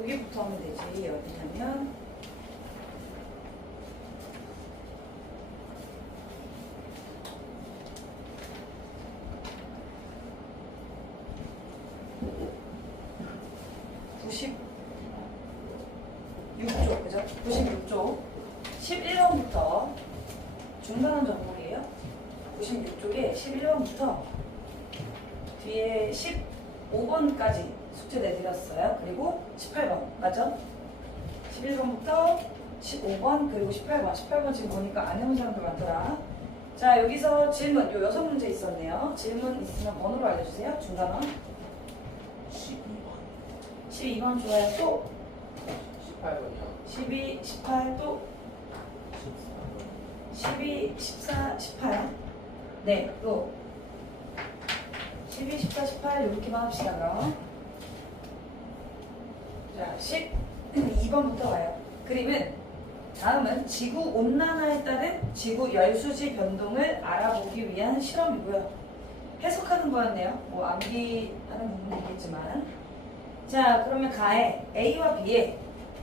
여기부터 하면 되지. 어디냐면 그죠? 96쪽 11번부터 중간은 전공이에요. 96쪽에 11번부터 뒤에 15번까지 숙제 내드렸어요. 그리고 18번 맞죠? 11번부터 15번 그리고 18번 18번 지금 보니까 안 해본 사람들 많더라. 자 여기서 질문 요 6문제 있었네요. 질문 있으면 번호로 알려주세요. 중간원 12번 12번 좋아요. 또 18번이요 12, 18 또 12, 14, 18 네, 또 12, 14, 18 이렇게만 합시다. 그럼 자, 12번부터 와요. 그림은 다음은 지구 온난화에 따른 지구 열수지 변동을 알아보기 위한 실험이고요. 해석하는 거였네요. 뭐 암기하는 부분도 있겠지만 자, 그러면 가에 A와 B에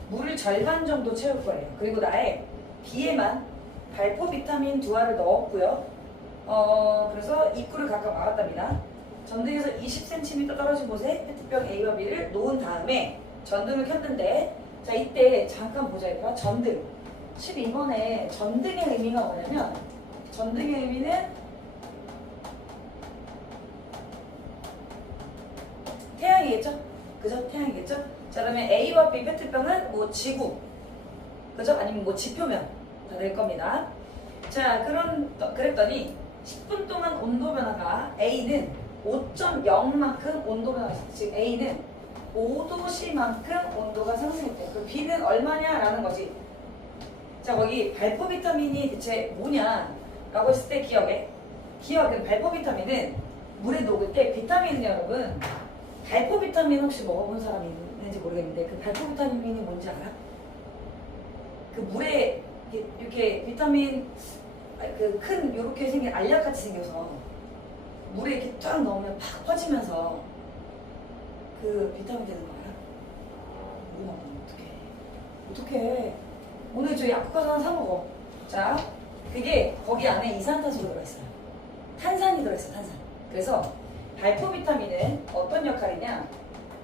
물을 절반 정도 채울 거예요. 그리고 나에 B에만 발포 비타민 2알을 넣었고요. 그래서 입구를 각각 막았답니다. 전등에서 20cm 떨어진 곳에 페트병 A와 B를 놓은 다음에 전등을 켰는데 자 이때 잠깐 보자 얘들아. 전등 12번에 전등의 의미가 뭐냐면 전등의 의미는 태양이겠죠? 그죠? 태양이겠죠? 자 그러면 A와 B 페트병은 뭐 지구 그죠? 아니면 뭐 지표면 다 될 겁니다. 자 그랬더니 10분 동안 온도 변화가 A는 5.0만큼 온도 변화가 있어요. 즉 A는 5도씨만큼 온도가 상승했대요. 그럼 B는 얼마냐라는 거지. 자 거기 발포 비타민이 대체 뭐냐라고 했을 때 기억은 발포 비타민은 물에 녹을 때 비타민은 여러분 발포 비타민 혹시 먹어본 사람이 있는지 모르겠는데 그 발포 비타민이 뭔지 알아? 그 물에 이렇게 비타민 그 큰 요렇게 생긴 알약같이 생겨서 물에 이렇게 쫙 넣으면 팍 퍼지면서 그 비타민 되는 거 알아? 몰라. 어떡해 오늘 저희 약국 가서 하나 사 먹어. 자 그게 거기 안에 이산화탄소가 들어있어요. 탄산이 들어있어. 탄산. 그래서 발포 비타민은 어떤 역할이냐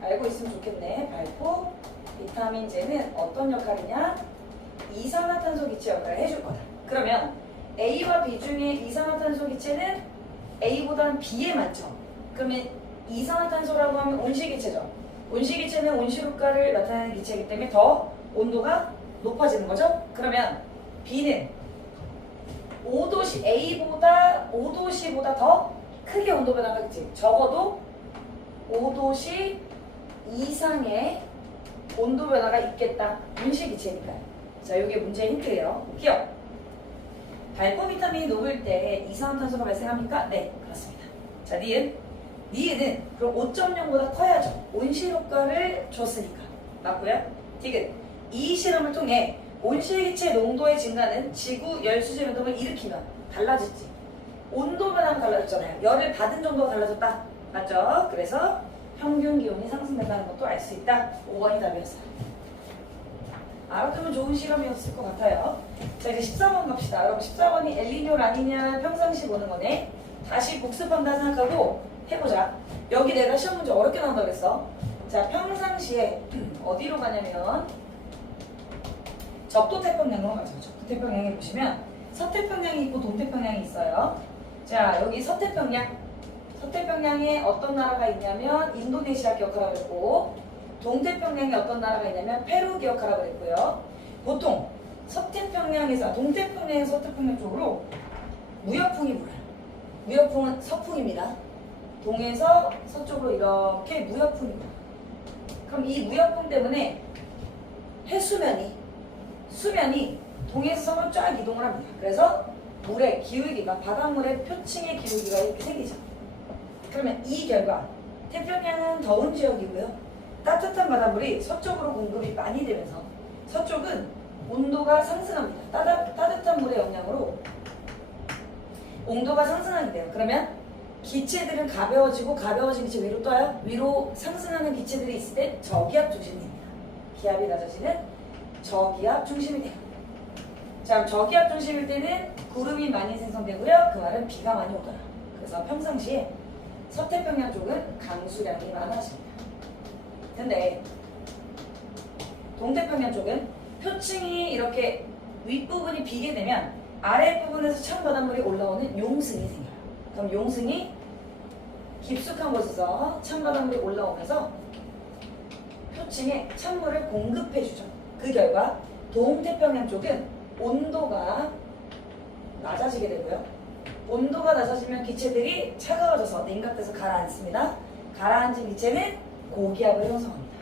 알고 있으면 좋겠네. 발포 비타민 J는 어떤 역할이냐 이산화탄소 기체 역할을 해줄 거다. 그러면 A와 B 중에 이산화탄소 기체는 A보다는 B에 많죠. 그러면 이산화탄소라고 하면 온실기체죠. 온실기체는 온실효과를 나타내는 기체이기 때문에 더 온도가 높아지는 거죠. 그러면 B는 5도씨 A보다 5도씨보다 더 크게 온도 변화가 있지. 적어도 5도씨 이상의 온도 변화가 있겠다. 온실기체니까요. 자, 이게 문제의 힌트예요. 기억. 발포 비타민이 녹을 때 이산화탄소가 발생합니까? 네, 그렇습니다. 자, 니은은 그럼 5.0보다 커야죠. 온실효과를 줬으니까. 맞고요. 디귿. 이 실험을 통해 온실기체 농도의 증가는 지구 열수지 변동을 일으키면 달라졌지. 온도 변화가 달라졌잖아요. 열을 받은 정도가 달라졌다. 맞죠? 그래서 평균 기온이 상승된다는 것도 알 수 있다. 5번이 답이었어요. 알아두면 좋은 실험이었을 것 같아요. 자 이제 14번 갑시다. 여러분 14번이 엘니뇨 라니냐 평상시 보는 거네. 다시 복습한다 생각하고 해보자. 여기 내가 시험 문제 어렵게 나온다 그랬어. 자 평상시에 어디로 가냐면 적도태평양으로 가죠. 적도태평양에 보시면 서태평양이 있고 동태평양이 있어요. 자 여기 서태평양에 어떤 나라가 있냐면 인도네시아 기억하라고 그랬고 동태평양에 어떤 나라가 있냐면 페루 기억하라고 그랬고요. 보통 서태평양에서 동태평양에서 서태평양 쪽으로 무역풍이 불어요. 무역풍은 서풍입니다. 동에서 서쪽으로 이렇게 무역풍이 불어요. 그럼 이 무역풍 때문에 수면이 동에서 서로 쫙 이동을 합니다. 그래서 물의 기울기가 바닷물의 표층의 기울기가 이렇게 생기죠. 그러면 이 결과 태평양은 더운 지역이고요. 따뜻한 바닷물이 서쪽으로 공급이 많이 되면서 서쪽은 온도가 상승합니다. 따뜻한 물의 영향으로 온도가 상승하게 돼요. 그러면 기체들은 가벼워지고 가벼워진 기체 위로 떠요. 위로 상승하는 기체들이 있을 때 저기압 중심입니다. 기압이 낮아지는 저기압 중심이 돼요. 자, 그럼 저기압 중심일 때는 구름이 많이 생성되고요. 그 말은 비가 많이 오더라. 그래서 평상시에 서태평양 쪽은 강수량이 많아집니다. 근데 동태평양 쪽은 표층이 이렇게 윗부분이 비게 되면 아랫부분에서 찬바닷물이 올라오는 용승이 생겨요. 그럼 용승이 깊숙한 곳에서 찬바닷물이 올라오면서 표층에 찬물을 공급해주죠. 그 결과 동태평양 쪽은 온도가 낮아지게 되고요. 온도가 낮아지면 기체들이 차가워져서 냉각돼서 가라앉습니다. 가라앉은 기체는 고기압을 형성합니다.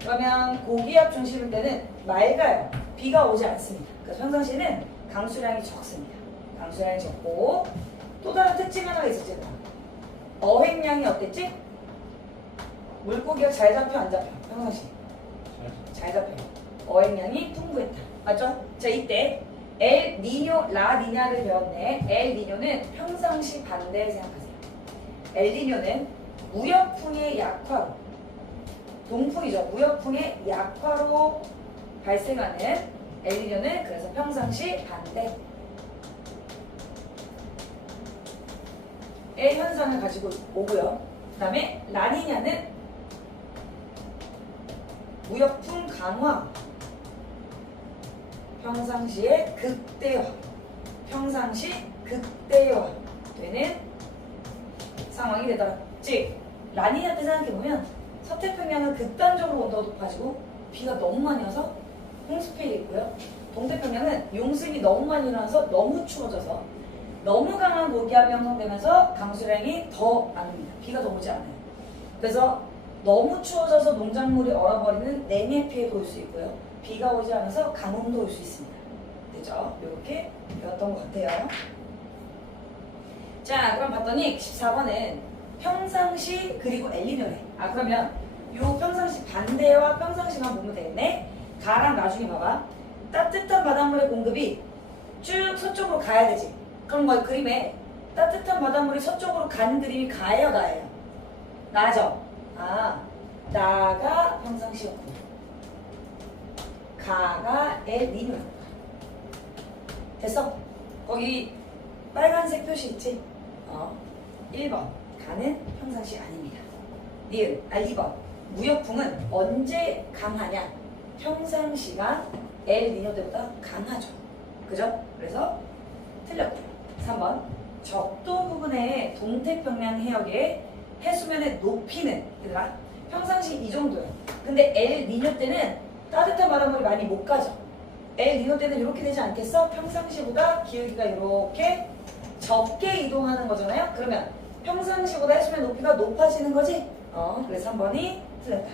그러면 고기압 중심일 때는 맑아요. 비가 오지 않습니다. 그래서 평상시에는 강수량이 적습니다. 강수량이 적고 또 다른 특징 하나가 있었지. 어획량이 어땠지? 물고기가 잘 잡혀 안 잡혀? 평상시 잘 잡혀요. 어획량이 풍부했다. 맞죠? 자, 이때 엘 니뇨, 라 니냐를 배웠네. 엘 니뇨는 평상시 반대를 생각하세요. 엘 니뇨는 무역풍의 약화로, 동풍이죠. 무역풍의 약화로 발생하는 엘 니뇨는 그래서 평상시 반대의 현상을 가지고 오고요. 그 다음에 라니냐는 무역풍 강화, 평상시에 극대화, 평상시 극대화 되는 상황이 되더라. 즉 라니냐 때 생각해보면 서태평양은 극단적으로 온도가 높아지고 비가 너무 많이 와서 홍수필이 있고요. 동태평양은 용승이 너무 많이 일어나서 너무 추워져서 너무 강한 고기압이 형성되면서 강수량이 더 안 옵니다. 비가 더 오지 않아요. 그래서 너무 추워져서 농작물이 얼어버리는 냉해 피해도 올 수 있고요. 비가 오지 않아서 가뭄도 올 수 있습니다. 되죠? 이렇게 배웠던 것 같아요. 자, 그럼 봤더니 14번은 평상시 그리고 엘니뇨래. 아, 그러면 요 평상시 반대와 평상시만 보면 되겠네. 가랑 나중에 봐봐. 따뜻한 바닷물의 공급이 쭉 서쪽으로 가야 되지. 그럼 뭐 그림에 따뜻한 바닷물이 서쪽으로 가는 그림이 가예요, 나예요? 나죠? 아, 나가 평상시였구나. 가가 엘니뇨. 됐어? 거기 빨간색 표시 있지? 1번 가는 평상시 아닙니다. 2번 무역풍은 언제 강하냐? 평상시가 엘니뇨 때보다 강하죠. 그죠? 그래서 틀렸고요. 3번 적도 부분의 동태평양 해역의 해수면의 높이는 얘들아 평상시 이 정도예요. 근데 엘니뇨 때는 따뜻한 바닷물이 많이 못 가죠. 엘니뇨 때는 이렇게 되지 않겠어? 평상시보다 기울기가 이렇게 적게 이동하는 거잖아요. 그러면 평상시보다 해수면 높이가 높아지는 거지? 그래서 3번이 틀렸다.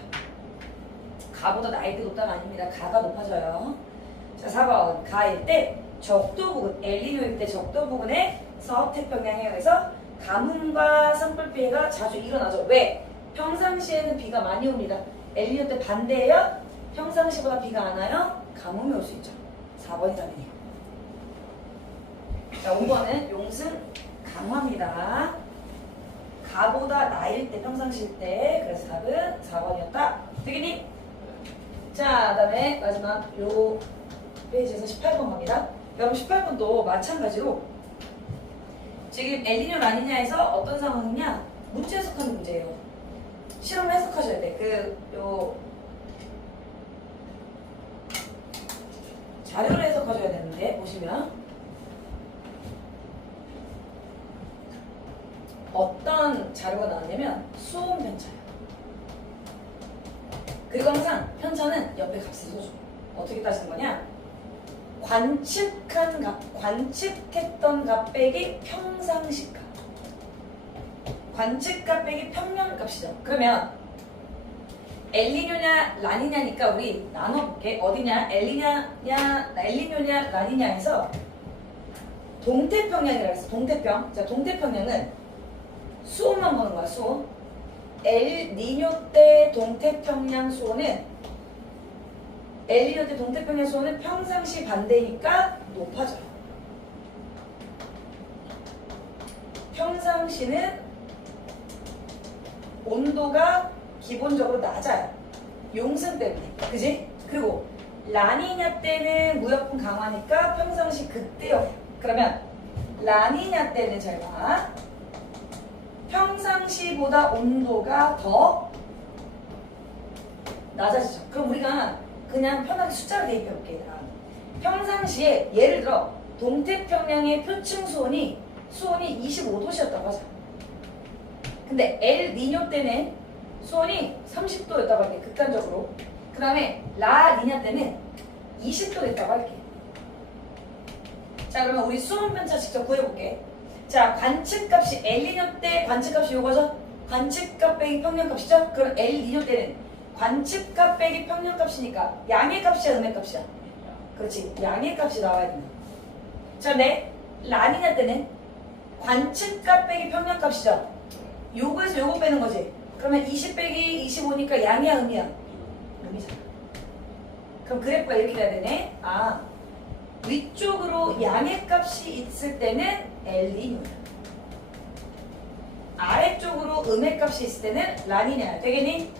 가보다 나이대 높다가 아닙니다. 가가 높아져요. 자, 4번 가일 때 적도 부근, 엘니뇨일 때 적도 부근의 서태평양 해역에서 가뭄과 산불 피해가 자주 일어나죠. 왜? 평상시에는 비가 많이 옵니다. 엘니뇨 때 반대예요? 평상시보다 비가 안 와요? 가뭄이 올 수 있죠. 4번이 답이네요. 자, 5번은 용승 강화입니다. 가보다 나일 때, 평상시일 때. 그래서 답은 4번이었다. 되겠니? 자, 그 다음에 마지막 요 페이지에서 18번 갑니다. 여러분 18번도 마찬가지로 지금 엘니뇨 라니냐에서 어떤 상황이냐? 문제 해석하는 문제예요. 실험을 해석하셔야 돼. 자료를 해석하셔야 되는데 보시면 어떤 자료가 나왔냐면 수온 편차예요. 그리고 항상 편차는 옆에 값을 써줘. 어떻게 따지는 거냐? 관측했던 값 빼기 평상시 값. 관측값 빼기 평년값이죠. 그러면 엘니뇨냐 라니냐니까 우리 나눠볼게. 어디냐? 엘니뇨냐 라니냐에서 동태평양이라고 했어. 동태평. 자, 동태평양은 수온만 보는 거야. 수온. 엘니뇨 때 동태평양 수온은 엘니뇨 때 동태평양 수온은 평상시 반대니까 높아져요. 평상시는 온도가 기본적으로 낮아요. 용승 때문에. 그지? 그리고 라니냐 때는 무역분 강화니까 평상시 극대역. 그러면 라니냐 때는 잘 봐. 평상시보다 온도가 더 낮아지죠. 그럼 우리가 그냥 편하게 숫자를 대입해 볼게요. 평상시에 예를 들어 동태평양의 표층 수온이 25도씨였다고 하자. 근데 엘니뇨 때는 수온이 30도였다고 할게. 극단적으로. 그 다음에 라니냐 때는 20도 됐다고 할게. 자, 그러면 우리 수온 편차 직접 구해볼게. 자, 관측값이 엘니뇨 때 관측값이 요거죠? 관측값 빼기 평년값이죠? 그럼 엘니뇨 때는 관측값 빼기 평년값이니까 양의 값이야, 음의 값이야? 그렇지, 양의 값이 나와야 된다. 자, 근데 라니냐 때는 관측값 빼기 평년값이죠? 요거에서 요거 빼는 거지. 그러면 20 빼기 25니까 양이야, 음이야? 음이잖아. 그럼 그래프가 이렇게 돼야 되네. 아, 위쪽으로 양의 값이 있을 때는 엘니뇨야. 아래쪽으로 음의 값이 있을 때는 라니냐야. 되겠니?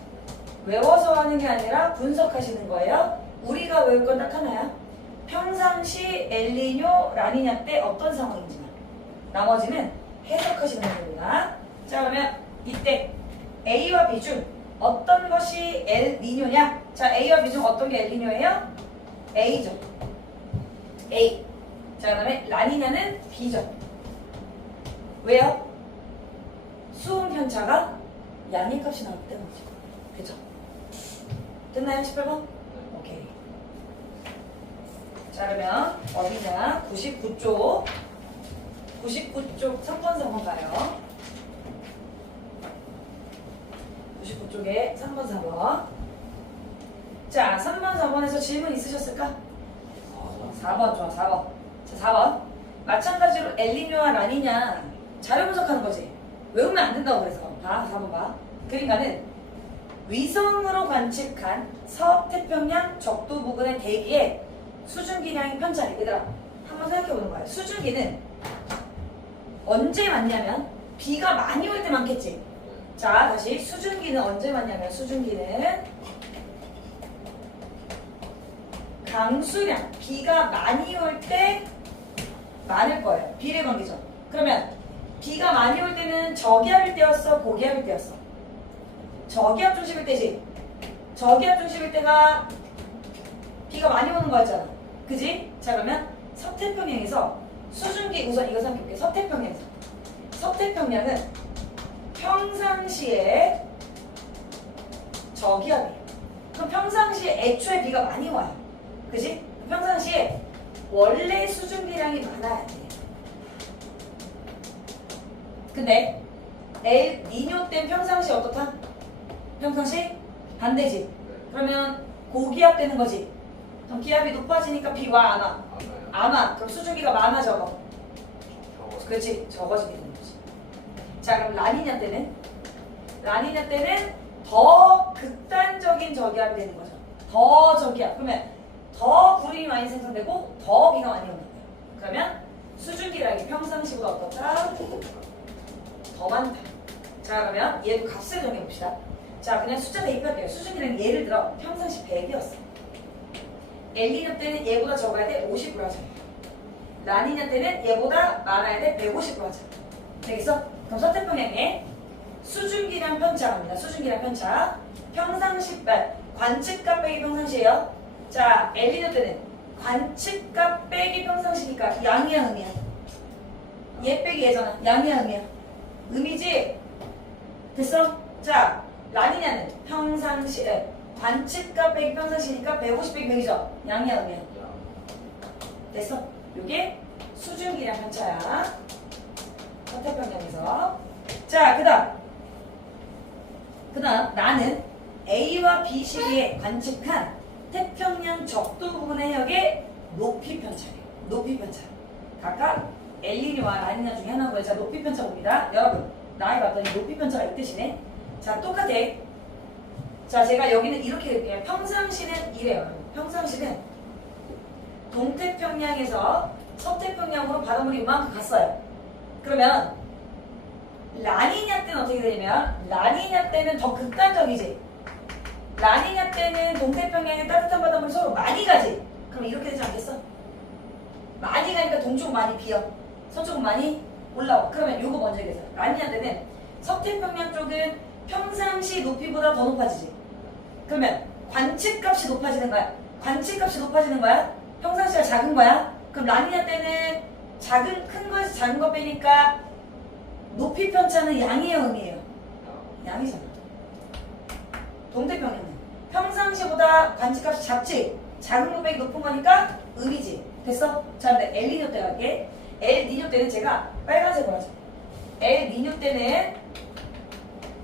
외워서 하는 게 아니라 분석하시는 거예요. 우리가 외울 건 딱 하나야. 평상시 엘니뇨, 라니냐 때 어떤 상황인지만. 나머지는 해석하시는 겁니다. 자, 그러면 이때 A와 B 중 어떤 것이 엘니뇨냐? 자, A와 B 중 어떤 게 엘니뇨예요? A죠. A. 자, 그 다음에 라니냐는 B죠. 왜요? 수온 편차가 양의 값이 나오기 때문이죠. 그죠? 됐나요? 18번? 오케이. 자, 그러면 어디냐? 99쪽. 99쪽 3번, 4번 가요. 99쪽에 3번, 4번. 자, 3번, 4번에서 질문 있으셨을까? 4번, 좋아, 4번. 자, 4번. 마찬가지로 엘니뇨와 라니냐 자료 분석하는 거지. 외우면 안 된다고 그래서. 봐, 4번 봐. 그러니까는 위성으로 관측한 서태평양 적도 부근의 대기의 수증기량의 편차를 얘들아 한번 생각해보는 거야. 수증기는 언제 많냐면 비가 많이 올 때 많겠지. 자, 다시 수증기는 언제 많냐면 수증기는 강수량, 비가 많이 올 때 많을 거예요. 비례 관계죠. 그러면 비가 많이 올 때는 저기압일 때였어, 고기압일 때였어? 저기압 중심일 때지. 저기압 중심일 때가 비가 많이 오는 거였잖아. 그지? 자, 그러면 서태평양에서 수증기, 우선 이거 생각해볼게. 서태평양에서. 서태평양은 평상시에 저기압이에요. 그럼 평상시에 애초에 비가 많이 와요. 그지? 평상시에 원래 수증기량이 많아야 돼. 근데 엘니뇨 때 평상시 어떻다? 평상시 반대지. 그러면 고기압 되는 거지. 그럼 기압이 높아지니까 비 와, 안 와? 안 와. 그럼 수증기가 많아, 적어? 그렇지, 적어지게 되는 거지. 자, 그럼 라니냐 때는? 라니냐 때는 더 극단적인 저기압이 되는 거죠. 더 저기압. 그러면 더 구름이 많이 생성되고 더 비가 많이 오는 거예요. 그러면 수증기량이 평상시보다 어떻다? 더 많다. 자, 그러면 얘도 값을 정해봅시다. 자, 그냥 숫자 대입할게요. 수증기량이 예를 들어 평상시 100이었어. 엘니뇨 때는 얘보다 적어야 돼? 50으로 하자. 라니냐 때는 얘보다 많아야 돼? 150으로 하자. 되겠어? 그럼 서태평양의 수증기량 편차입니다. 수증기량 편차. 평상시, 관측값 빼기 평상시예요. 자, 엘니뇨 때는 관측값 빼기 평상시니까 양이야, 음이야? 얘 빼기 얘잖아. 양이야, 음이야? 음이지? 됐어? 자, 라니냐는 평상시, 관측값 빼기 평상시니까 150 빼기 100이죠? 양이야, 음이야? 됐어? 요게 수증기량 편차야. 서태평양에서. 자, 그 다음 나는 A와 B 시기에 관측한 태평양 적도 부근의 해역의 높이 편차예요. 높이 편차. 각각 엘니뇨와 라니냐 중에 하나인 거예요. 자, 높이 편차 봅니다. 여러분, 나이 봤더니 높이 편차가 이 뜻이네. 자, 똑같아. 자, 제가 여기는 이렇게 드릴게요. 평상시는 이래요. 평상시는 동태평양에서 서태평양으로 바닷물이 이만큼 갔어요. 그러면 라니냐 때는 어떻게 되냐면 라니냐 때는 더 극단적이지. 라니냐 때는 동태평양에 따뜻한 바닷물이 서로 많이 가지. 그럼 이렇게 되지 않겠어? 많이 가니까 동쪽 많이 비어. 서쪽은 많이 올라와. 그러면 요거 먼저 얘기해서. 라니냐 때는 서태평양 쪽은 평상시 높이보다 더 높아지지. 그러면 관측값이 높아지는 거야. 관측값이 높아지는 거야. 평상시가 작은 거야. 그럼 라니냐 때는 큰 거에서 작은 거 빼니까 높이 편차는 양이에요, 음이에요? 양이잖아. 동태평양은 평상시보다 관측값이 작지. 작은 거 빼기 높은 거니까 음이지. 됐어? 자, 근데 엘니뇨 때 갈게. 엘니뇨 때는 제가 빨간색으로 하자. 엘니뇨 때는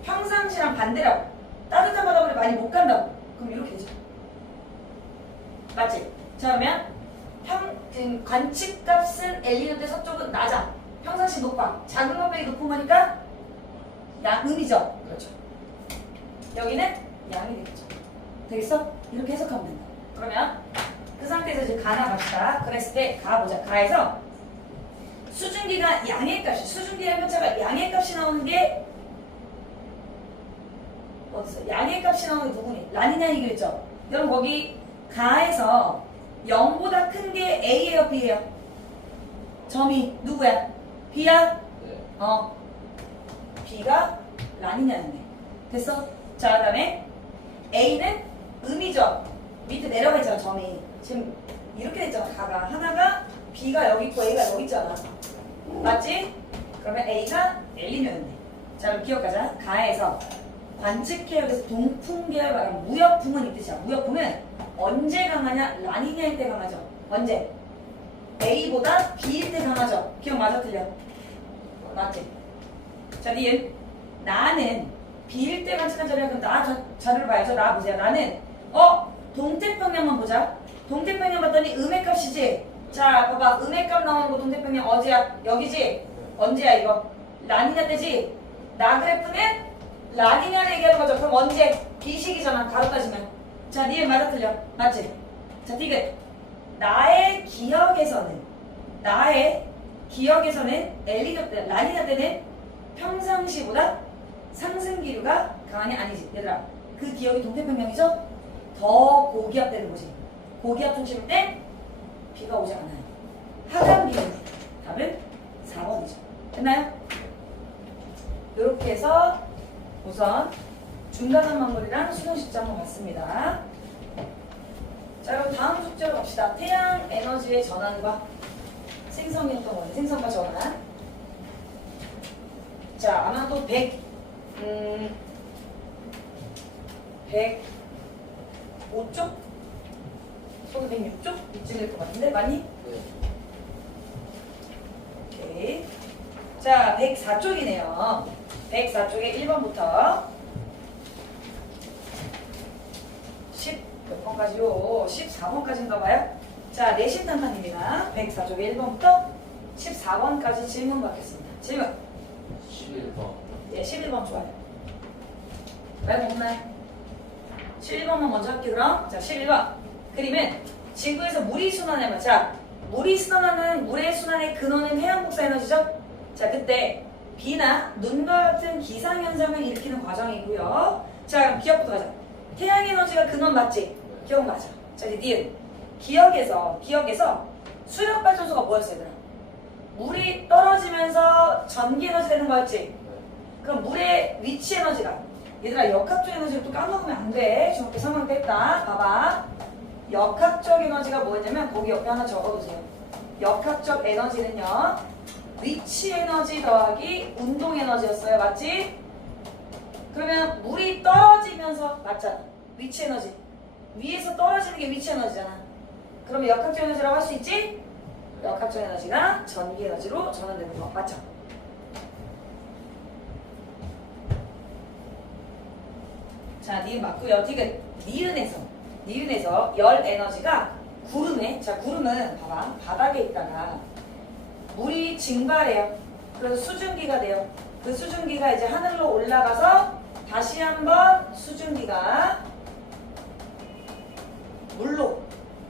평상시랑 반대라고. 따뜻한 바닷물이 많이 못 간다고. 그럼 이렇게 되죠. 맞지? 자, 그러면 관측값은 엘니뇨 때 서쪽은 낮아. 평상시 높아. 작은 거 빼기 높은 거니까 음이죠. 그렇죠. 여기는 양이 되겠죠. 되겠어? 이렇게 해석하면 된다. 그러면 그 상태에서 이제 가나 갑시다. 그랬을 때 가보자. 가에서 수증기가 양의 값이, 수증기의 편차가 양의 값이 나오는 게 어디서? 양의 값이 나오는 게 누구니? 라니냐 얘기했죠? 여러분 거기 가에서 0보다 큰 게 A예요, B예요? 점이 누구야? B야? 네. B가 라니냐였네. 됐어? 자, 그 다음에 A는 음이죠. 밑에 내려가 있잖아, 점이. 지금 이렇게 됐잖아, 가가. 하나가 B가 여기 있고 A가 여기 있잖아. 맞지? 그러면 A가 엘니뇨였네. 자, 그럼 기억하자. 가에서 관측계열에서 동풍계열 말하면 무역풍은 이 뜻이야. 무역풍은 언제 강하냐? 라니냐일 때 강하죠. 언제? A보다 B일 때 강하죠. 기억 맞아, 틀려? 맞지? 자, 니은 나는 B일 때 관측한 자리야. 그럼 자료를 봐야죠. 나 보세요. 나는 동태평양만 보자. 동태평양 봤더니 음의 값이지. 자, 봐봐. 음의 값 나오는 거 동태평양 어디야? 여기지? 언제야 이거? 라니냐 때지? 나 그래프는 라니냐를 얘기하는 거죠. 그럼 언제? 비식이잖아. 가로 따지면. 자, 니은 맞아, 틀려? 맞지? 자, 디귿. 나의 기억에서는 엘니뇨 때, 라니냐 때는 평상시보다 상승 기류가 강하냐? 아니지. 얘들아, 그 기억이 동태평양이죠? 더 고기압 되는 거지. 고기압 중심일 때 비가 오지 않아요. 하강 기류. 답은 4번이죠. 됐나요? 이렇게 해서 우선 중간한 마무리랑 수능 식자 한번 봤습니다. 자, 그럼 다음 숙제로 갑시다. 태양 에너지의 전환과 생성했던 원리, 생성과 전환. 자, 아마도 105쪽? 속이 106쪽? 이쯤일 것 같은데? 맞니? 네. 오케이. 자, 104쪽이네요. 104쪽에 1번부터 10 몇 번까지요? 14번까지인가 봐요. 자, 내신 탄탄입니다. 104쪽에 1번부터 14번까지 질문 받겠습니다. 질문. 11번. 예, 11번 좋아요. 말 못나요? 11번만 먼저 할게요, 그럼. 자, 11번. 그림은 지구에서 물이 순환하면, 자, 물이 순환하는 물의 순환의 근원은 해양복사 에너지죠? 자, 그때 비나 눈과 같은 기상현상을 일으키는 과정이고요. 자, 그럼 기억부터 가자. 태양 에너지가 근원 맞지? 기억 맞아. 자, 이제 니은. 기억에서 수력 발전소가 뭐였어, 얘들아? 물이 떨어지면서 전기 에너지 되는 거였지? 그럼 물의 위치 에너지가, 얘들아, 역학적 에너지를 또 까먹으면 안 돼. 중학교 3학년 때 했다. 봐봐. 역학적 에너지가 뭐였냐면 거기 옆에 하나 적어두세요. 역학적 에너지는요, 위치 에너지 더하기 운동 에너지였어요. 맞지? 그러면 물이 떨어지면서, 맞잖아. 위치 에너지. 위에서 떨어지는 게 위치 에너지잖아. 그러면 역학적 에너지라고 할 수 있지? 역학적 에너지가 전기 에너지로 전환되는 거. 맞죠? 자, 니은 맞고요. 디귿. 니은에서 열 에너지가 구름에, 자, 구름은 봐봐. 바닥에 있다가 물이 증발해요. 그래서 수증기가 돼요. 그 수증기가 이제 하늘로 올라가서 다시 한번 수증기가 물로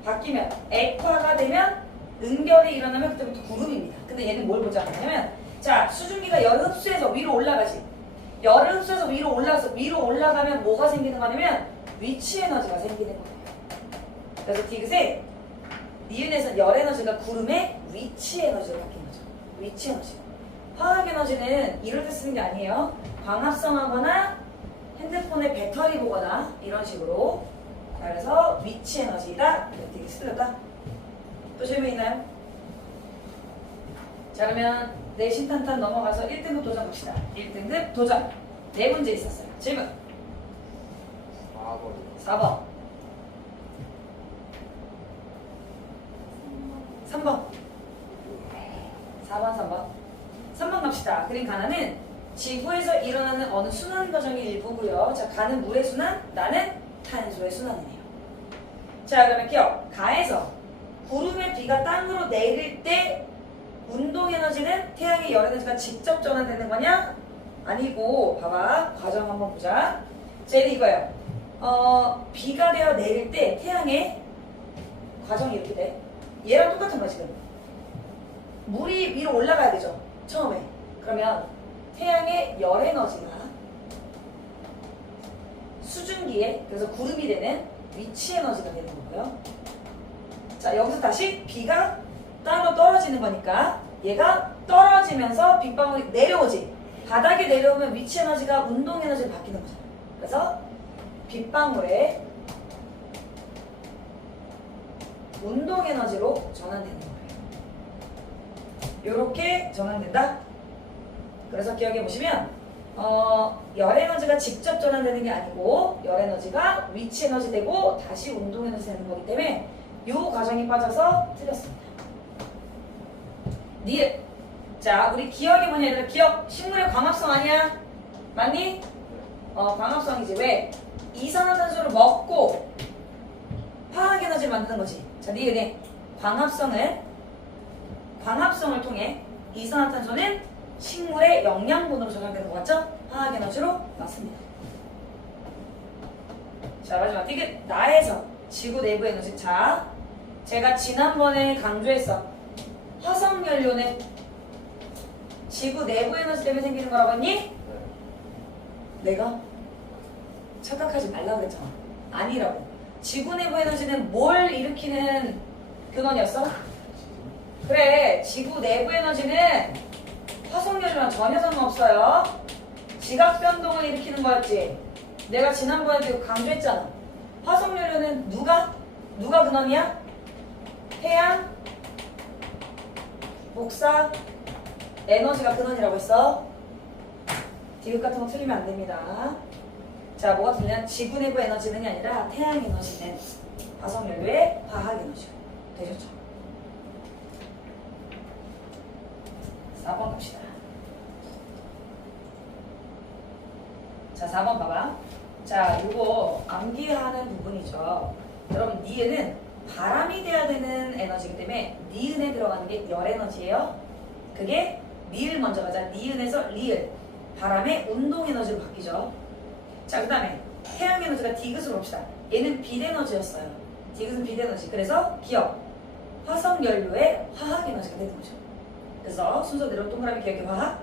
바뀌면, 액화가 되면 응결이 일어나면 그때부터 구름입니다. 근데 얘는 뭘 보자 하냐면, 자, 수증기가 열을 흡수해서 위로 올라가지. 열을 흡수해서 위로 올라가서 위로 올라가면 뭐가 생기는 거냐면 위치 에너지가 생기는 거예요. 그래서 디귿에 니은에서 열 에너지가 구름의 위치 에너지로 바뀐 거죠. 위치 에너지. 화학 에너지는 이럴 때 쓰는 게 아니에요. 광합성하거나 핸드폰에 배터리 보거나 이런 식으로. 자, 그래서 위치 에너지다. 되게 쓰였다. 또 질문 있나요? 자, 그러면 내신탄탄 넘어가서 1등급 도전 봅시다. 1등급 도전. 네 문제 있었어요. 질문. 4번이요. 4번. 3번. 4번, 3번. 3번 갑시다. 그림 가나는 지구에서 일어나는 어느 순환 과정의 일부고요. 자, 가는 물의 순환, 나는 탄소의 순환이네요. 자, 그러면 기억. 가에서 구름의 비가 땅으로 내릴 때 운동 에너지는 태양의 열 에너지가 직접 전환되는 거냐? 아니고, 봐봐. 과정 한번 보자. 자, 이거예요. 비가 되어 내릴 때 태양의 과정이 이렇게 돼. 얘랑 똑같은 거야, 지금. 물이 위로 올라가야 되죠, 처음에. 그러면 태양의 열 에너지가 수증기에, 그래서 구름이 되는 위치 에너지가 되는 거고요. 자, 여기서 다시 비가 땅으로 떨어지는 거니까 얘가 떨어지면서 빗방울이 내려오지. 바닥에 내려오면 위치 에너지가 운동 에너지로 바뀌는 거죠. 그래서 빗방울의 운동 에너지로 전환되는 거예요. 이렇게 전환된다. 그래서 기억해 보시면 열 에너지가 직접 전환되는 게 아니고 열 에너지가 위치 에너지 되고 다시 운동 에너지 되는 거기 때문에 이 과정이 빠져서 틀렸습니다. 니은. 자, 우리 기억이 뭐냐 얘들아. 기억. 식물의 광합성 아니야? 맞니? 광합성이지. 왜? 이산화탄소를 먹고 화학 에너지를 만드는 거지. 자, 니은의 광합성을 통해 이산화탄소는 식물의 영양분으로 전환되는 거 맞죠? 화학 에너지로 맞습니다. 자, 마지막 디귿. 나에서 지구 내부 에너지. 자, 제가 지난번에 강조했어. 화석연료는 지구 내부 에너지 때문에 생기는 거라고 했니? 네. 내가 착각하지 말라고 그랬잖아. 아니라고. 지구 내부 에너지는 뭘 일으키는 근원이었어? 그래, 지구 내부 에너지는 화석연료랑 전혀 상관없어요. 지각 변동을 일으키는 거였지. 내가 지난번에도 강조했잖아. 화석연료는 누가 근원이야? 태양, 복사, 에너지가 근원이라고 했어. 디귿 같은 거 틀리면 안 됩니다. 자, 뭐가 틀리냐? 지구 내부 에너지는이 아니라 태양 에너지는 화석연료의 화학 에너지가 되셨죠? 4번 갑시다. 자, 4번 봐봐. 자, 이거 암기하는 부분이죠. 여러분, 니은은 바람이 돼야 되는 에너지이기 때문에 니은에 들어가는 게 열 에너지예요. 그게 니을 먼저 가자. 니은에서 리을. 바람의 운동 에너지로 바뀌죠. 자, 그 다음에 태양 에너지가 디귿으로 봅시다. 얘는 빛 에너지였어요. 디귿은 빛 에너지. 그래서 기억. 화석 연료의 화학 에너지가 되는 거죠. 그래서 순서대로 동그라미 기억의 화학,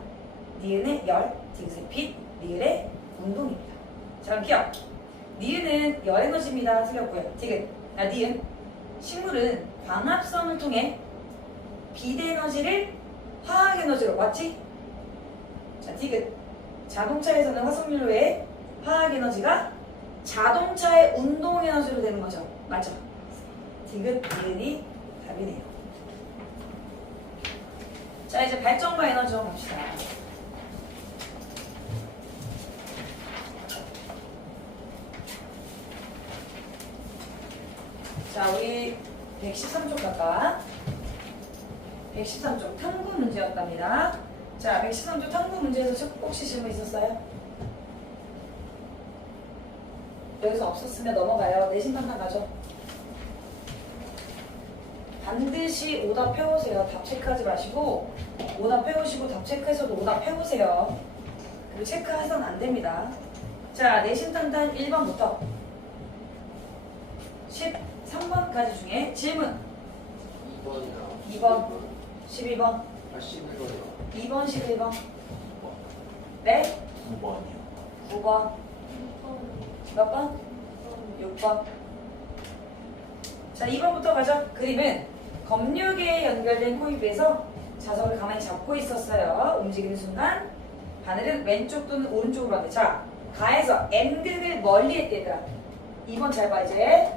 니은의 열, 디귿의 빛, 리을의 운동입니다. 자, 그럼 기억. 니은은 열 에너지입니다. 틀렸고요. 디귿. 니은. 식물은 광합성을 통해 빛 에너지를 화학 에너지로 맞지? 자, 디귿. 자동차에서는 화석연료의 화학 에너지가 자동차의 운동 에너지로 되는 거죠. 맞죠? 디귿, 니은이 답이네요. 자, 이제 발전과 에너지 좀 봅시다. 자, 우리 113쪽 갈까? 113쪽 탐구 문제였답니다. 자, 113쪽 탐구 문제에서 혹시 질문 있었어요? 여기서 없었으면 넘어가요. 내신 판단 가죠. 반드시 오답 해오세요. 답 체크하지 마시고 오답 해오시고 답 체크해서도 오답 해오세요. 그리고 체크해서는 안 됩니다. 자, 내신 판단 1번부터 13번까지 중에 질문 2번이랑 2번, 12번, 아, 11번이요. 2번, 11번. 네? 9번이요. 9번. 몇 번? 6번. 자, 2번부터 가죠. 그림은 검류계에 연결된 코일에서 자석을 가만히 잡고 있었어요. 움직이는 순간 바늘은 왼쪽 또는 오른쪽으로 가는데, 자, 가에서 N극을 멀리 했대, 얘들아. 2번 잘 봐, 이제.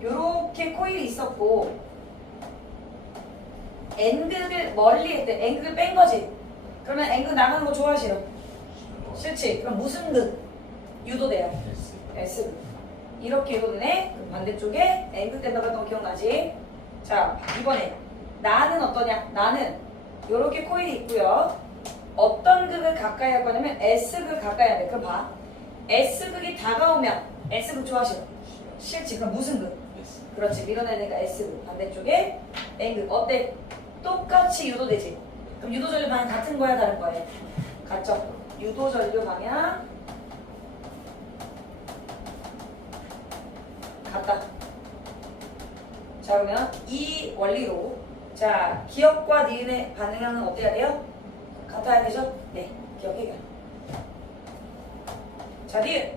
요렇게 코일이 있었고 N극을 멀리 했대. N극을 뺀 거지. 그러면 N극 나가는 거 좋아, 싫어? 싫지? 그럼 무슨 극? 유도돼요. S극. 이렇게 유도되네. 그럼 반대쪽에 N극 된다고 했던 거 기억나지? 자, 이번에 나는 어떠냐? 나는 요렇게 코일이 있고요. 어떤 극을 가까이 할 거냐면 S극을 가까이 해야 돼. 그럼 봐. S극이 다가오면 S극 좋아, 싫어? 싫지? 그럼 무슨 극? 그렇지. 밀어내니까 S극. 반대쪽에 N극. 어때? 똑같이 유도되지? 그럼 유도전류 방향 같은 거야, 다른 거야? 같죠? 유도전류 방향 같다. 자, 그러면 이 원리로, 자, 기억과 니은의 반응은 어때야 돼요? 같아야 되죠? 네, 기억 해결. 자, 니은.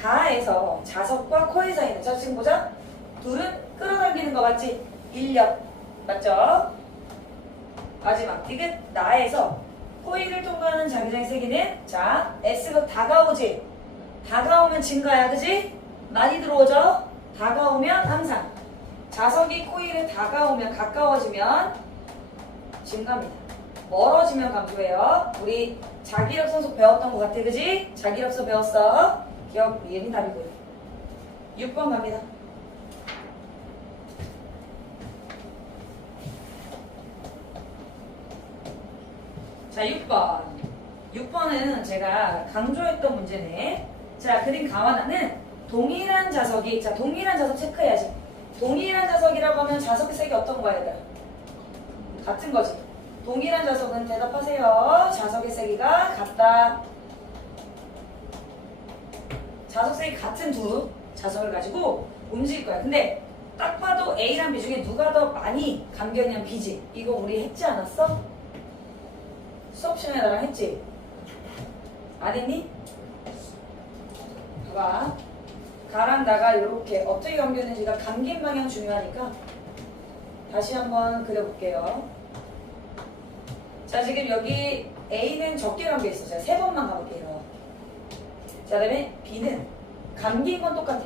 가에서 자석과 코일 사이는, 자, 지금 보자. 둘은 끌어당기는 거 맞지? 인력. 맞죠? 마지막. 디귿. 나에서 코일을 통과하는 자기장의 세기는, 자, S가 다가오지? 다가오면 증가야, 그지? 많이 들어오죠? 다가오면 항상. 자석이 코일에 다가오면, 가까워지면 증가입니다. 멀어지면 감소해요. 우리 자기력 선속 배웠던 것 같아, 그지? 자기력서 배웠어. 기억, 얘는 답이고요. 6번 갑니다. 자, 6번. 6번은 제가 강조했던 문제네. 자, 그림 가와나는 동일한 자석이, 자, 동일한 자석 체크해야지. 동일한 자석이라고 하면 자석의 색이 어떤 거야, 얘들아? 같은 거지. 동일한 자석은 대답하세요. 자석의 세기가 같다. 자석색이 같은 두 자석을 가지고 움직일 거야. 근데 딱 봐도 A랑 B 중에 누가 더 많이 감겼냐면 B지. 이거 우리 했지 않았어? 수업 시간에 나랑 했지? 안 했니? 봐봐. 가랑 나가 이렇게 어떻게 감겼는지가 감긴 방향 중요하니까 다시 한번 그려볼게요. 자, 지금 여기 A는 적게 감겨 있어. 제가 3번만 가볼게요. 자, 그다음에 B는 감긴 건 똑같아.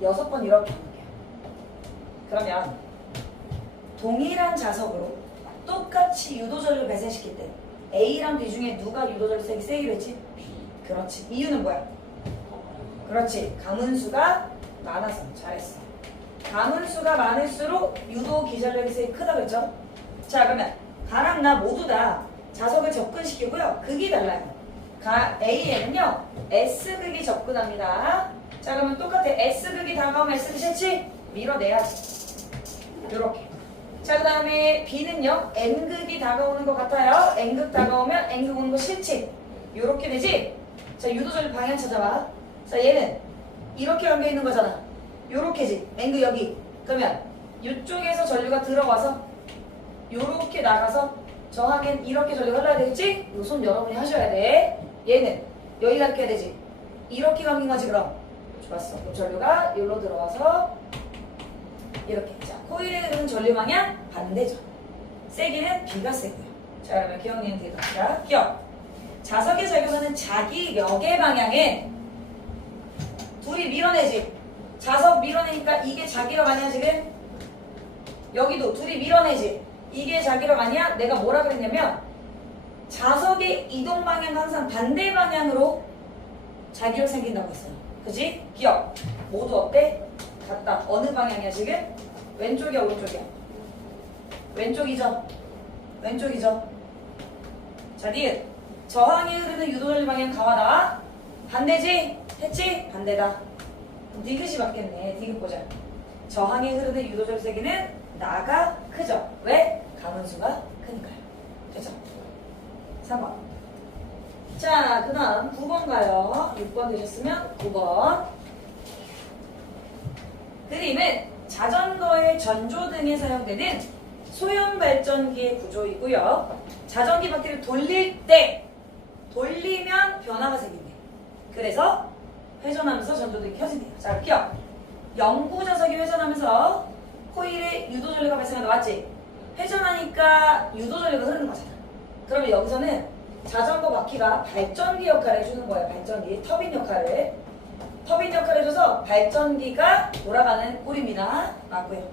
6번 이렇게 감을게요. 그러면 동일한 자석으로 똑같이 유도전류 배쇄시킬 때 A랑 B 중에 누가 유도전류 색이 세기로 했지? 그렇지. 이유는 뭐야? 그렇지. 가문수가 많아서. 잘했어. 가문수가 많을수록 유도 기전력이 세기 크다 그랬죠? 자, 그러면 가랑 나 모두 다 자석을 접근시키고요. 극이 달라요. A에는요 S극이 접근합니다. 자, 그러면 똑같아. S극이 다가오면 S극이 싫지? 밀어내야지. 요렇게. 자, 그 다음에 B는요 N극이 다가오는 것 같아요. N극 다가오면 N극 오는 거 싫지? 요렇게 되지? 자, 유도전류 방향 찾아봐. 자, 얘는 이렇게 감겨 있는 거잖아. 요렇게지. N극 여기. 그러면 이쪽에서 전류가 들어와서 요렇게 나가서 저항엔 이렇게 전류가 흘러야 되겠지? 요 손 여러분이 하셔야 돼. 얘는 여기가 이렇게 해야 되지. 이렇게 감긴 거지 그럼. 좋았어. 요 전류가 여기로 들어와서 이렇게. 자, 코일에 흐르는 전류 방향 반대죠. 세기는 B가 세고요. 자, 그러면 기억니은 뒤에 갑시다. 기억. 자석에 작용하는 자기력의 방향은 둘이 밀어내지. 자석 밀어내니까 이게 자기력 아니야 지금? 여기도 둘이 밀어내지. 이게 자기력 아니야? 내가 뭐라 그랬냐면 자석의 이동 방향 항상 반대 방향으로 자기력 생긴다고 했어요. 그지? 기억. 모두 어때? 같다. 어느 방향이야 지금? 왼쪽이야 오른쪽이야? 왼쪽이죠? 왼쪽이죠? 자, 니은. 저항이 흐르는 유도전류 방향 가와 나와? 반대지? 했지? 반대다. 디귿이 맞겠네. 디귿 보자. 저항이 흐르는 유도전류 세기는 나가 크죠? 왜? 가문수가 크니까요. 되죠? 3번. 자, 그 다음 9번 가요. 6번 되셨으면 9번. 그림은 자전거의 전조 등에 사용되는 소형 발전기의 구조이고요. 자전기 바퀴를 돌릴 때 돌리면 변화가 생긴대. 그래서 회전하면서 전조등이 켜진대요. 자, 기억. 영구 자석이 회전하면서 코일에 유도 전류가 발생한다. 맞지? 회전하니까 유도 전류가 흐르는 거잖아. 그러면 여기서는 자전거 바퀴가 발전기 역할을 해주는 거예요. 발전기. 터빈 역할을. 터빈 역할을 해줘서 발전기가 돌아가는 꼴입니다. 맞고요.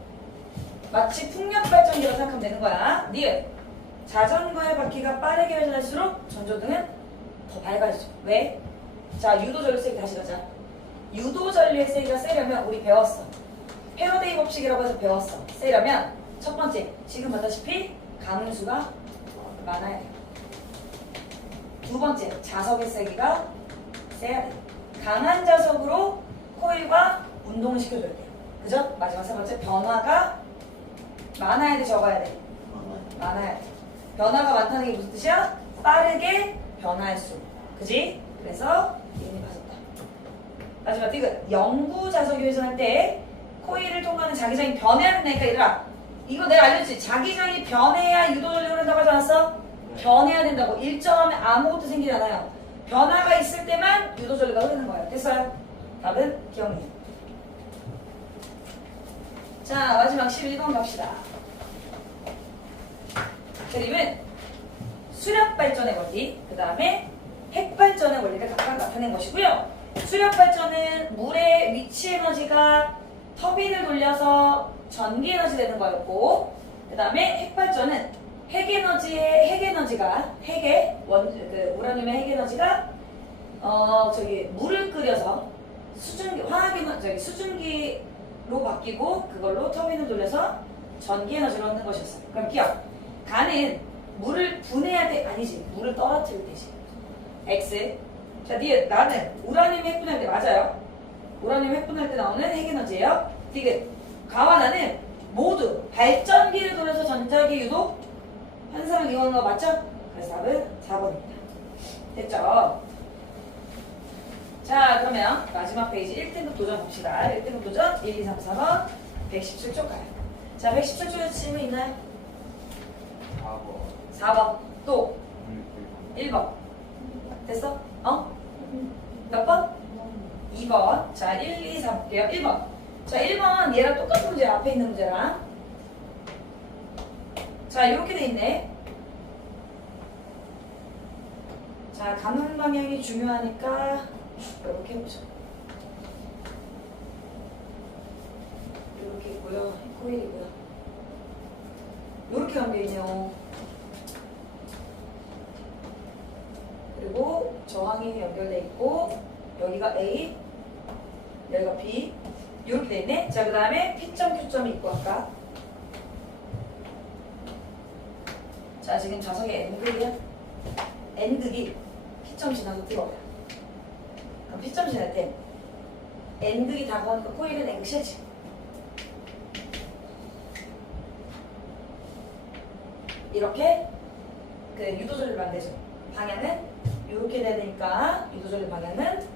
마치 풍력 발전기라고 생각하면 되는 거야. 니은. 자전거의 바퀴가 빠르게 회전할수록 전조등은 더 밝아지죠. 왜? 자, 유도 전류 세기 다시 가자. 유도 전류의 세기가 세려면 우리 배웠어. 패러데이 법칙이라고 해서 배웠어. 세려면 첫 번째, 지금 봤다시피 가문수가 많아야 돼요. 두 번째, 자석의 세기가 세야 돼요. 강한 자석으로 코일과 운동을 시켜줘야 돼요. 그죠? 마지막 세 번째, 변화가 많아야 돼, 적어야 돼? 많아야 돼. 변화가 많다는 게 무슨 뜻이야? 빠르게 변화할수록. 그지? 그래서 이름이 맞았다. 마지막 디귿. 영구 자석이 회전할 때 코일을 통과하는 자기장이 변해야 된다니까 얘들아. 이거 내가 알려줬지. 자기장이 변해야 유도 전류가 흐른다고 하지 않았어? 변해야 된다고. 일정하면 아무것도 생기지 않아요. 변화가 있을 때만 유도 전류가 흐르는 거예요. 됐어요? 답은 기억력. 자, 마지막 11번 갑시다. 그림은 수력 발전의 원리, 그 다음에 핵 발전의 원리를 각각 나타낸 것이고요. 수력 발전은 물의 위치 에너지가 터빈을 돌려서 전기 에너지 되는 거였고, 그 다음에 핵 발전은 핵 에너지가 우라늄의 핵 에너지가 물을 끓여서 수증기로 바뀌고 그걸로 터빈을 돌려서 전기 에너지를 얻는 것이었어요. 그럼 기억. 가는 물을 분해야 돼? 아니지. 물을 떨어뜨릴 때지. X. 자, 나는 우라늄 핵분할 때 맞아요. 우라늄 핵분할 때 나오는 핵에너지예요. 디귿. 가와 나는 모두 발전기를 돌려서 전자기 유도 현상을 이용하는 거 맞죠? 그래서 답은 4번입니다. 됐죠? 자, 그러면 마지막 페이지 1등급 도전 봅시다. 1등급 도전 1, 2, 3, 4번 117쪽 가요. 자, 117쪽에 질문 있나요? 4번. 4번. 또 1번. 됐어? 몇 번? 2번. 자, 1, 2, 3 볼게요. 1번. 자, 1번 얘랑 똑같은 문제야. 앞에 있는 문제랑. 자, 이렇게 돼 있네. 자, 가는 방향이 중요하니까 이렇게 해보자. 이렇게 있고요. 코일이고요. 이렇게 연결 있네요. 그리고 저항이 연결돼 있고 여기가 A, 여기가 B 이렇게 돼 있네. 자, 그 다음에 P점, Q점이 있고 아까. 자, 지금 자석의 N극이야. N극이 P점 지나서 들어와요. 그럼 P점 지날 때 N극이 다가오니까 코일은 N극 실지. 이렇게 그 유도전류를 만들죠. 방향은 이렇게 되니까 유도전류 방향은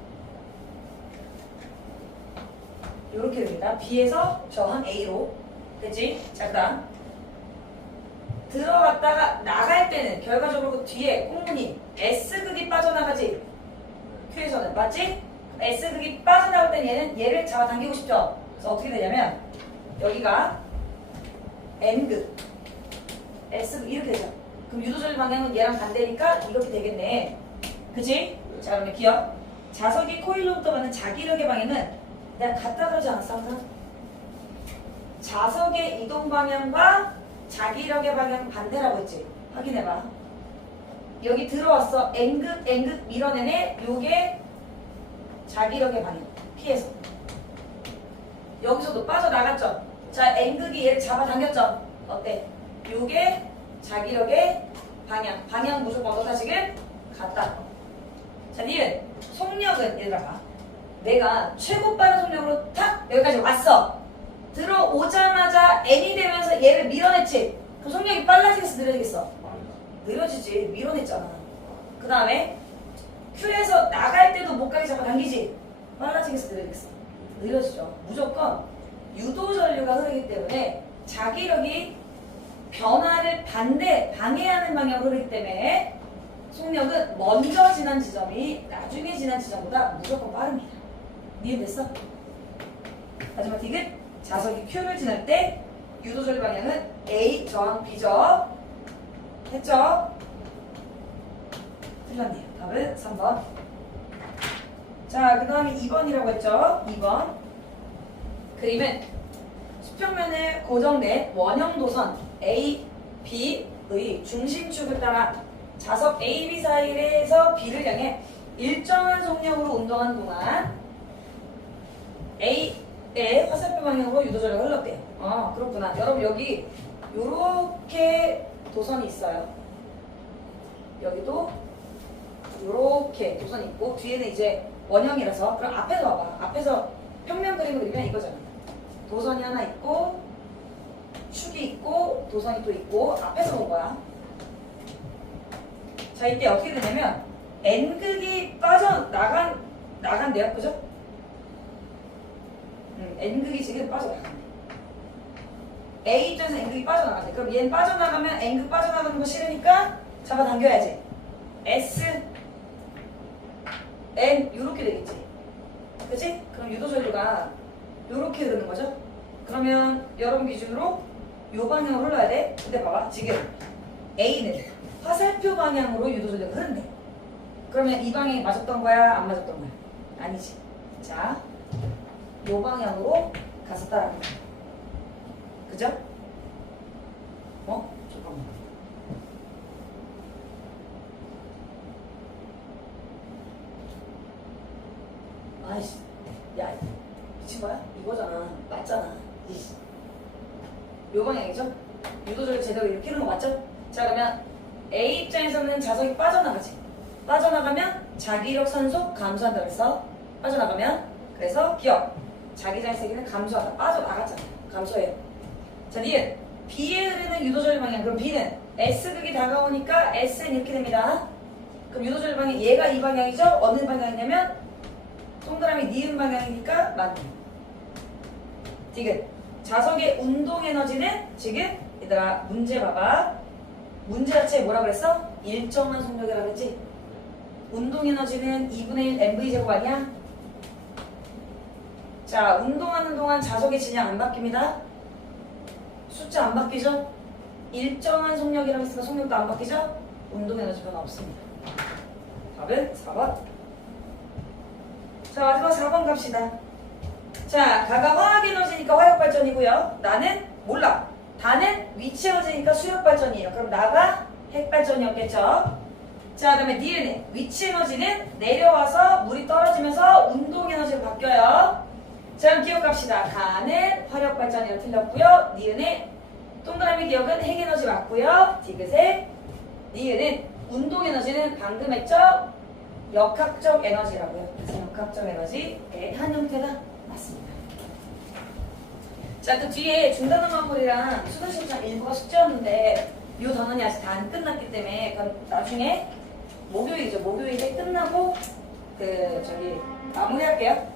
이렇게 됩니다. B에서 저항 A로. 됐지? 자, 그 다음 들어갔다가 나갈 때는 결과적으로 그 뒤에 꽁무니 S극이 빠져나가지. Q에서는 맞지? S극이 빠져나갈 때는 얘를 잡아당기고 싶죠. 그래서 어떻게 되냐면 여기가 N극 S극 이렇게 되죠. 그럼 유도전류 방향은 얘랑 반대니까 이렇게 되겠네. 그치? 자, 그러면 기억. 자석이 코일로부터 받는 자기력의 방향은 내가 같다 그러지 않았어 항상? 자석의 이동 방향과 자기력의 방향 반대라고 했지. 확인해봐. 여기 들어왔어. N극 밀어내네. 요게 자기력의 방향. P에서. 여기서도 빠져나갔죠. 자, N극이 얘를 잡아당겼죠. 어때? 요게 자기력의 방향 무조건 어떻다 지금? 같다. 자, 니은 속력은 얘들아 봐. 내가 최고 빠른 속력으로 탁 여기까지 왔어. 들어오자마자 N이 되면서 얘를 밀어냈지. 그럼 속력이 빨라지겠어 느려지겠어? 느려지지. 밀어냈잖아. 그 다음에 Q에서 나갈 때도 목까지 잡아당기지. 빨라지겠어 느려지겠어? 느려지죠. 무조건 유도전류가 흐르기 때문에 자기력이 변화를 방해하는 방향으로 흐르기 때문에 속력은 먼저 지난 지점이 나중에 지난 지점보다 무조건 빠릅니다. 이해됐어? 마지막 디귿. 자석이 Q를 지날 때 유도절 방향은 A 저항 B죠. 했죠? 틀렸네요. 답은 3번. 자, 그 다음에 2번이라고 했죠? 2번. 그림은 수평면에 고정된 원형 도선 A, B의 중심축을 따라 자석 A, B 사이에서 B를 향해 일정한 속력으로 운동하는 동안 A의 화살표 방향으로 유도절로가 흘렀대요. 그렇구나. 여러분 여기 요렇게 도선이 있어요. 여기도 요렇게 도선이 있고 뒤에는 이제 원형이라서 그럼 앞에서 봐봐. 앞에서 평면 그림을 그리면 이거잖아. 도선이 하나 있고 축이 있고 도선이 또 있고 앞에서 본 거야. 자, 이때 어떻게 되냐면 N극이 빠져나간대요. 그죠? N극이 지금 빠져나간대. A 입장에서 N극이 빠져나간대. 그럼 얘는 빠져나가면 N극 빠져나가는 거 싫으니까 잡아당겨야지. S, N 이렇게 되겠지. 그치? 그럼 유도절도가 이렇게 흐르는 거죠? 그러면 여러분 기준으로 요 방향으로 흘러야 돼. 근데 봐봐. 지금 A는 화살표 방향으로 유도절도가 흐른대. 그러면 이 방향이 맞았던 거야? 안 맞았던 거야? 아니지. 자, 요 방향으로 가서 따라가는 거야. 그죠? 잠깐만. 아이씨, 야, 미친 거야? 이거잖아. 맞잖아. 이씨. 요 방향이죠? 유도절도 제대로 이렇게 흐르는 거 맞죠? 자, 그러면 A 입장에서는 자석이 빠져나가지. 빠져나가면 자기력 산속 감소한다 그랬어. 빠져나가면. 그래서 기억. 자기장 세기는 감소하다. 빠져나갔잖아. 감소해요. 자, 니은 B에 흐르는 유도절 방향. 그럼 B는 S극이 다가오니까 S는 이렇게 됩니다. 그럼 유도절 방향, 얘가 이 방향이죠? 어느 방향이냐면 동그라미 니은 방향이니까 맞네. 디귿. 자석의 운동 에너지는 지금 얘들아 문제 봐봐. 문제 자체에 뭐라 그랬어? 일정한 속력이라고 했지? 운동 에너지는 2분의 1 mv제곱 아니야? 자, 운동하는 동안 자석의 진영 안 바뀝니다. 숫자 안 바뀌죠? 일정한 속력이라고 했으니까 속력도 안 바뀌죠? 운동 에너지 변화 없습니다. 답은 4번. 자, 마지막 4번 갑시다. 자, 가가 화학 에너지니까 화력 발전이고요. 나는 몰라. 다는 위치 에너지니까 수력 발전이에요. 그럼 나가 핵 발전이었겠죠? 자, 그다음에 니은은 위치 에너지는 내려와서 물이 떨어지면서 운동 에너지로 바뀌어요. 자, 그럼 기억합시다. 가는 화력 발전이라 틀렸고요. 니은의 동그라미 기억은 핵 에너지 맞고요. 디귿의 니은은 운동 에너지는 방금 했죠? 역학적 에너지라고요. 그래서 역학적 에너지의 한 형태가 맞습니다. 자, 그 뒤에 중단원 마무리랑 수능 신청 일부가 숙제였는데 이 단원이 아직 다 안 끝났기 때문에 그럼 나중에 목요일이죠. 목요일에 끝나고 마무리할게요.